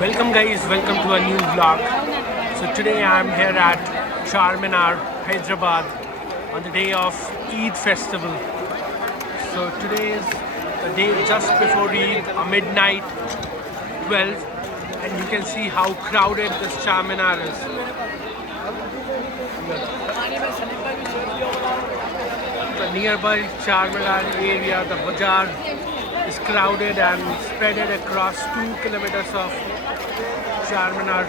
Welcome guys, welcome to a new vlog. So today I am here at Charminar, Hyderabad on the day of Eid festival. So today is the day just before Eid, midnight 12, and you can see how crowded this Charminar is. The nearby Charminar area, the bazaar is crowded and spread across 2 kilometers of Charminar,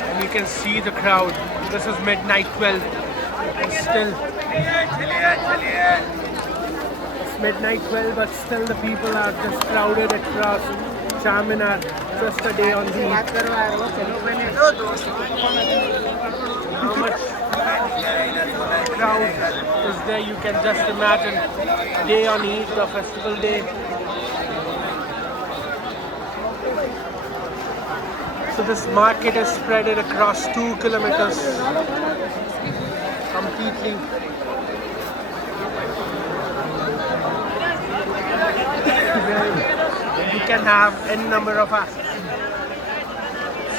and you can see the crowd. This is midnight 12 and still it's midnight 12, but still the people are just crowded across Charminar just a day on the Eid. How much crowd is there, you can just imagine. Day on Eid, the festival day. So this market is spread across 2 kilometers completely. Where you can have any number of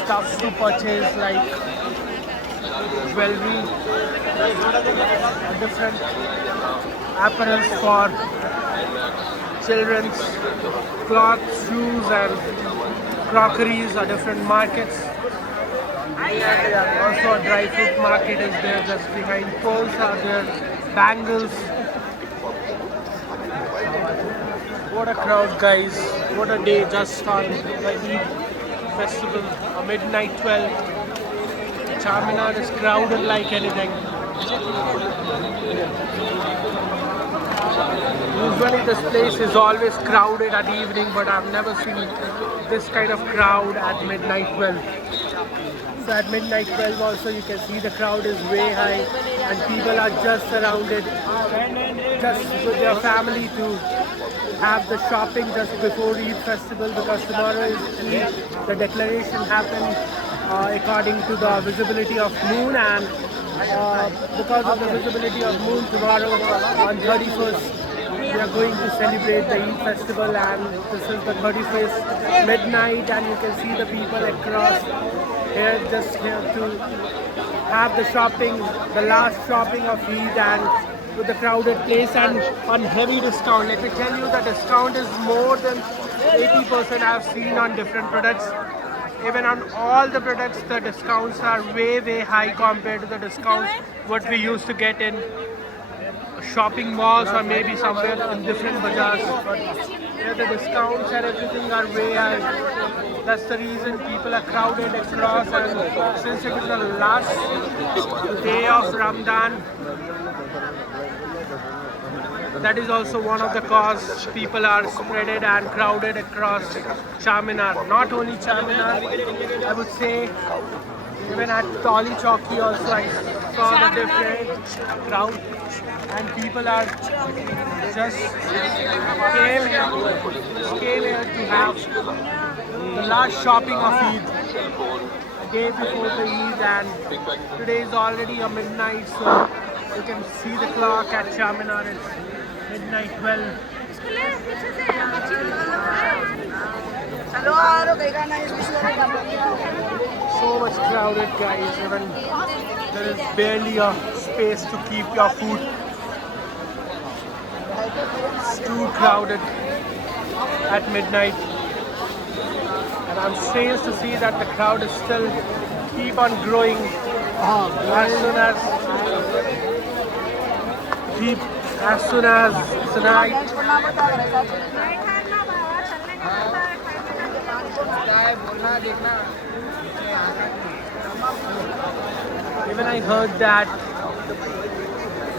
stuff to purchase, like jewelry, different apparels for children's, clothes, shoes and crockeries are different markets. Also a dry fruit market is there just behind. Poles are there, bangles. What a crowd guys, what a day just on the Eid festival, a midnight 12. Charminar is crowded like anything. Usually this place is always crowded at evening, but I've never seen this kind of crowd at midnight 12. So at midnight 12 also you can see the crowd is way high and people are just surrounded just with their family to have the shopping just before Eid festival, because tomorrow is Eid. The declaration happened according to the visibility of moon, and because of the visibility of moon tomorrow on 31st we are going to celebrate the Eid festival, and this is the 31st midnight, and you can see the people across here just here to have the shopping, the last shopping of Eid, and with the crowded place and on heavy discount. Let me tell you, the discount is more than 80% I've seen on different products. Even on all the products the discounts are way high compared to the discounts what we used to get in shopping malls or maybe somewhere in different bazaars. But here the discounts and everything are way high. That's the reason people are crowded across, and since it is the last day of Ramadan, that is also one of the cause people are spreaded and crowded across Charminar. Not only Charminar, I would say even at Toli Chowki also I saw the different crowd, and people are just came here to have the last shopping of Eid, a day before the Eid, and today is already a midnight, so you can see the clock at Charminar. It's midnight 12. So much crowded guys, even there is barely a space to keep your food. It's too crowded at midnight, and I'm strange to see that the crowd is still keep on growing as soon as it's night. Even I heard that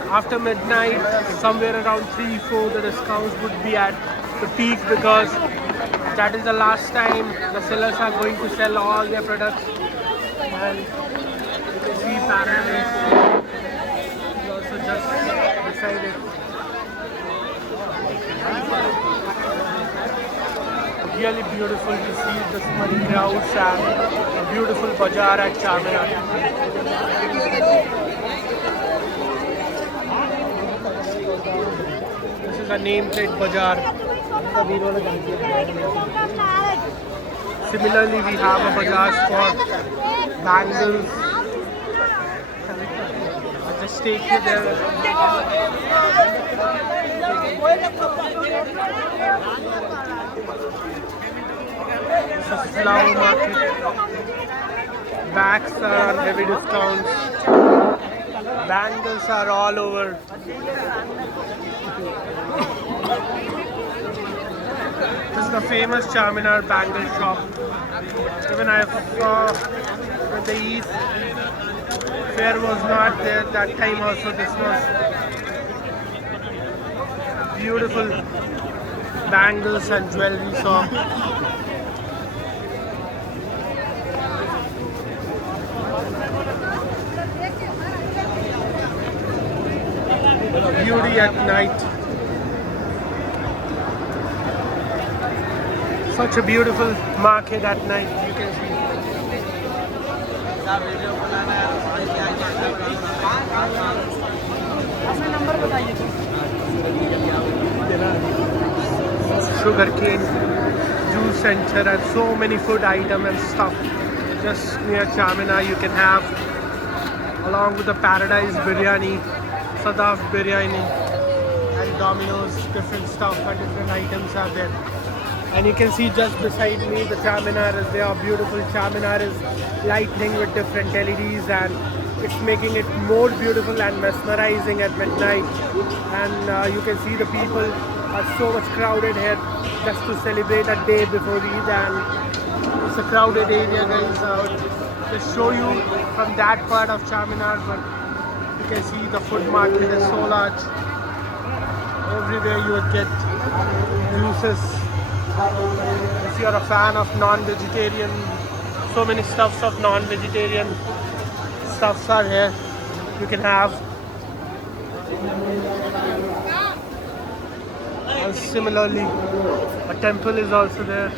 after midnight, somewhere around 3-4, the discounts would be at the peak, because that is the last time the sellers are going to sell all their products. And you can see Paradise is also just beside it. Really beautiful to see this many crowds and a beautiful bazaar at Charminar. This is a nameplate bazaar. Similarly, we have a bazaar for bangles. I'll just take you there. This is flower market. Bags are on heavy discounts. Bangles are all over. This is the famous Charminar bangle shop. Even I saw when the Eid fair was not there that time also. This was beautiful bangles and jewelry shop. Beauty at night. Such a beautiful market at night, you can see. Sugarcane juice center and so many food items and stuff just near Charminar you can have, along with the Paradise Biryani, Sadaf Biryani and Domino's. Different stuff and different items are there. And you can see just beside me the Charminar is there. Beautiful Charminar is lightning with different LEDs and it's making it more beautiful and mesmerizing at midnight. And you can see the people are so much crowded here just to celebrate a day before Eid, and it's a crowded area, guys. I'll just show you from that part of Charminar, but you can see the food market is so large. Everywhere you would get juices. If you're a fan of non-vegetarian, so many stuffs of non-vegetarian stuffs are here you can have. And similarly, a temple is also there.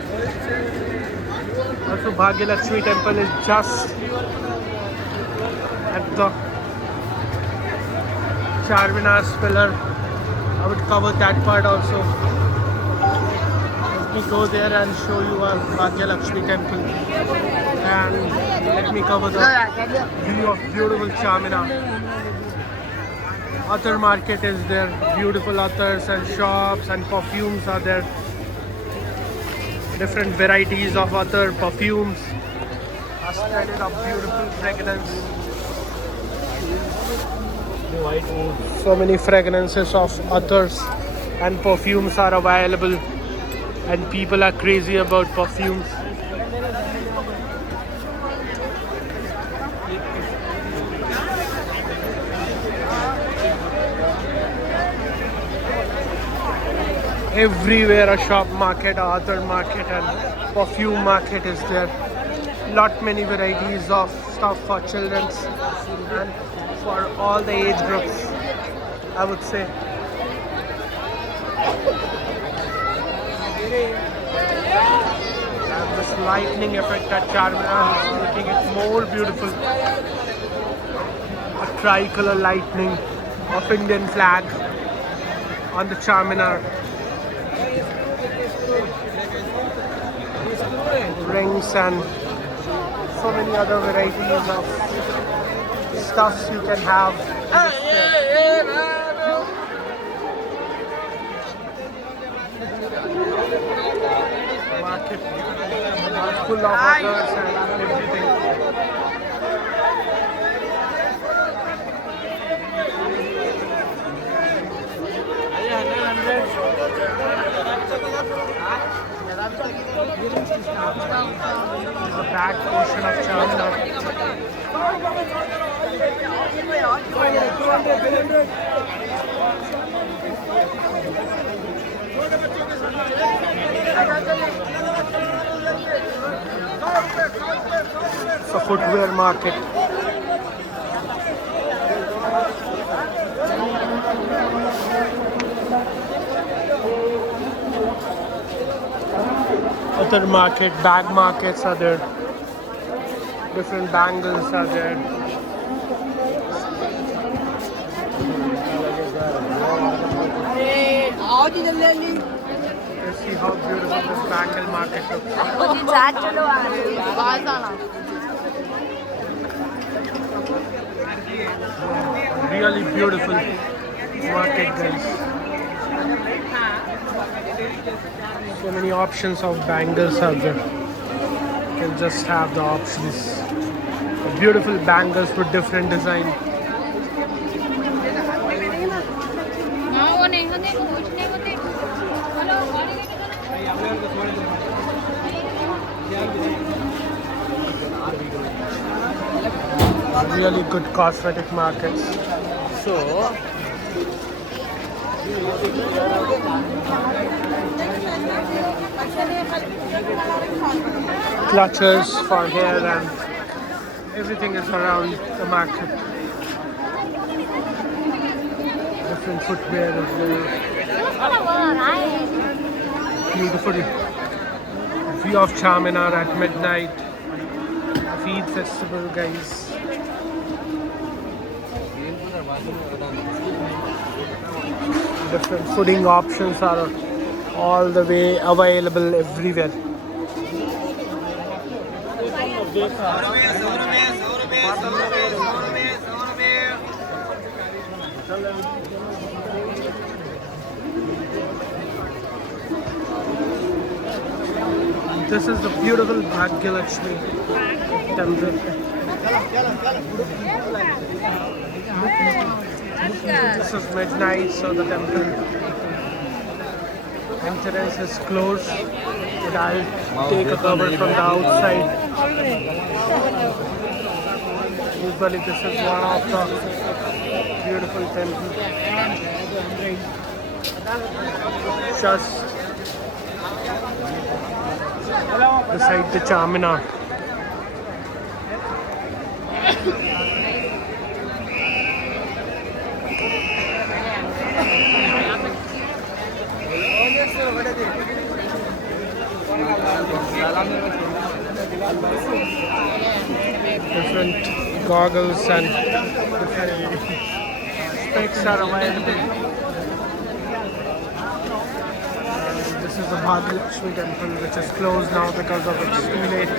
Also, Bhagyalakshmi temple is just at the Charminar's pillar. I would cover that part also. Let me go there and show you our Bhagyalakshmi temple. And let me cover the view of beautiful Charminar. Attar market is there. Beautiful attars and shops and perfumes are there. Different varieties of attar perfumes are spreaded of beautiful fragrance. So many fragrances of attars and perfumes are available, and people are crazy about perfumes. Everywhere a shop market, a other market and perfume market is there. Lot many varieties of stuff for children and for all the age groups, I would say. And this lightning effect at Charminar is making it more beautiful. A tricolor lightning of Indian flag on the Charminar. Rings and so many other varieties of stuffs you can have. Market full of others and everything. The back portion of Charminar. It's a footwear market. Other market, bag markets are there. Different bangles are there. This see how beautiful this bangle market looks. Really beautiful market, guys. So many options of bangles are there. You can just have the options. Beautiful bangles with different design. Really good cosmetic markets. So, Clutches for hair and everything is around the market. Different footwear is there. Beautiful view of Charminar at midnight. Eid festival, guys. Different fooding options are all the way available everywhere. This is the beautiful Bhagyalakshmi temple. This is midnight, so the temple entrance is closed. But I'll take a cover from the outside. Usually this is one of the beautiful temples. Just beside the Charminar. Different goggles and different specs are available. This is the Bhagyalakshmi temple, which is closed now because of it's too late.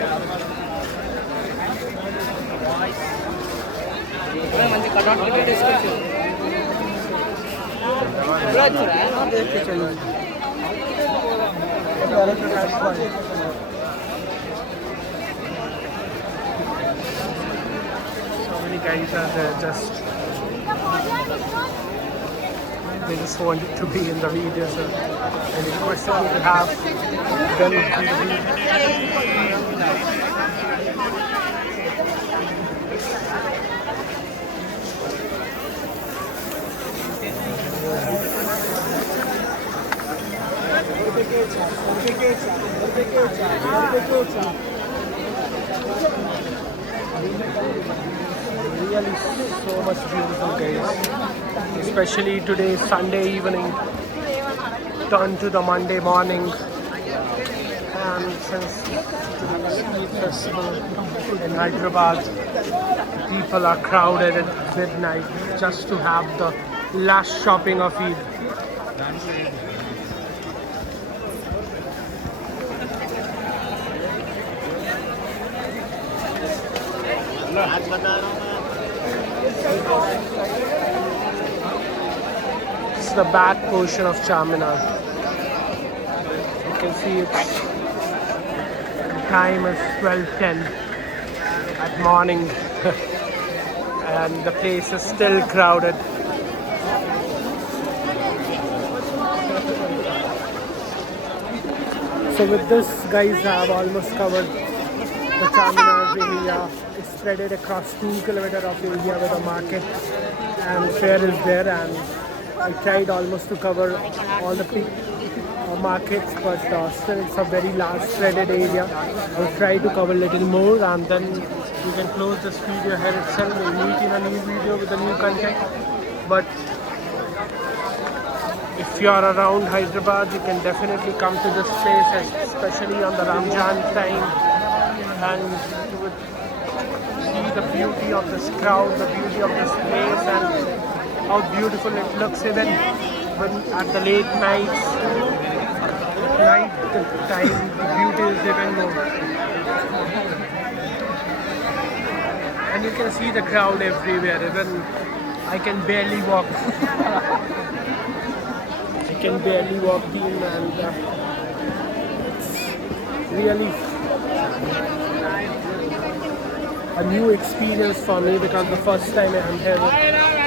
So many guys are there, they just wanted to be in the video, so any questions you have, then really so much beautiful, guys. Especially today, Sunday evening, turn to the Monday morning. And since today's Eid festival in Hyderabad, people are crowded at midnight just to have the last shopping of Eid. It's the back portion of Charminar. You can see it's the time is 12:10 at morning and the place is still crowded. So with this, guys, I've almost covered the Charminar area. It's spread across 2 kilometers of area where the market and fair is there, and I tried almost to cover all the markets, but still it's a very large spreaded area. I'll try to cover a little more, and then you can close this video here itself. We'll meet in a new video with a new content. But if you are around Hyderabad, you can definitely come to this place, especially on the Ramzan time, and you would see the beauty of this crowd, the beauty of this place, and how beautiful it looks even when at the late nights. night time, the beauty is even more. And you can see the crowd everywhere. Even I can barely walk. I can barely walk, team, and it's really a new experience for me because the first time I'm here in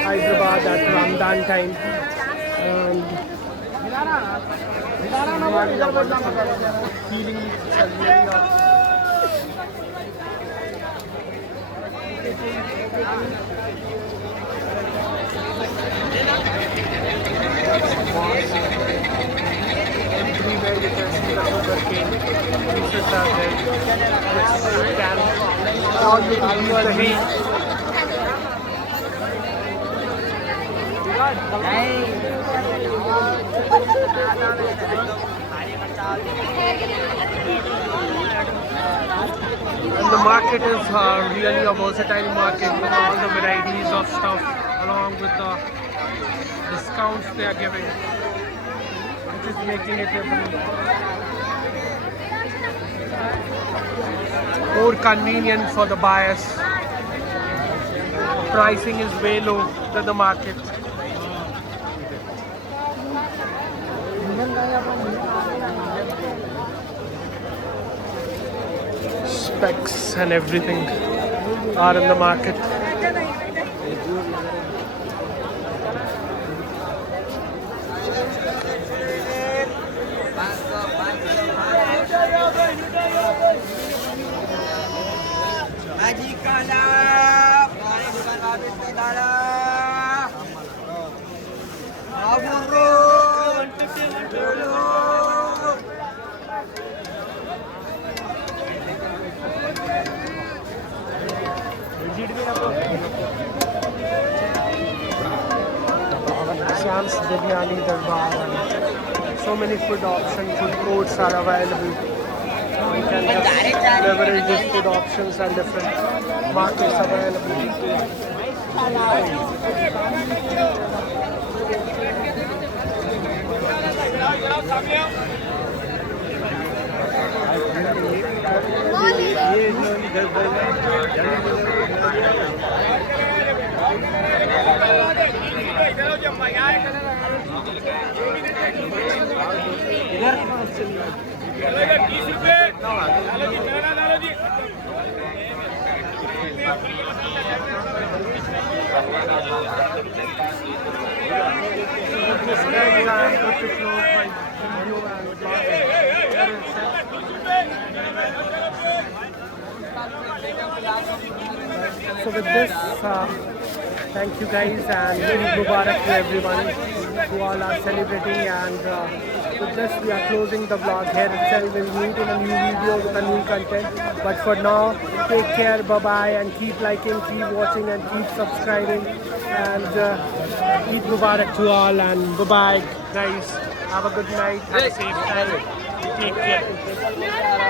Hyderabad at Ramadan time. And feeling everywhere you can see the sugarcane pieces are there, which can allow you to use the heat. And the market is really a versatile market with all the varieties of stuff along with the discounts they are giving, which is making it even more convenient for the buyers. Pricing is way low than the market. Specs and everything are in the market. Shyam's Biryani Darbar, and so many food options, food courts are available. We can just leverage these food options and different markets available. So with this, thank you guys, and Eid Mubarak to everyone who all are celebrating. And with this, we are closing the vlog here itself. We'll meet in a new video with a new content. But for now, take care, bye-bye, and keep liking, keep watching, and keep subscribing. And Eid Mubarak to all, and bye-bye, guys. Have a good night, have a safe time. Take care.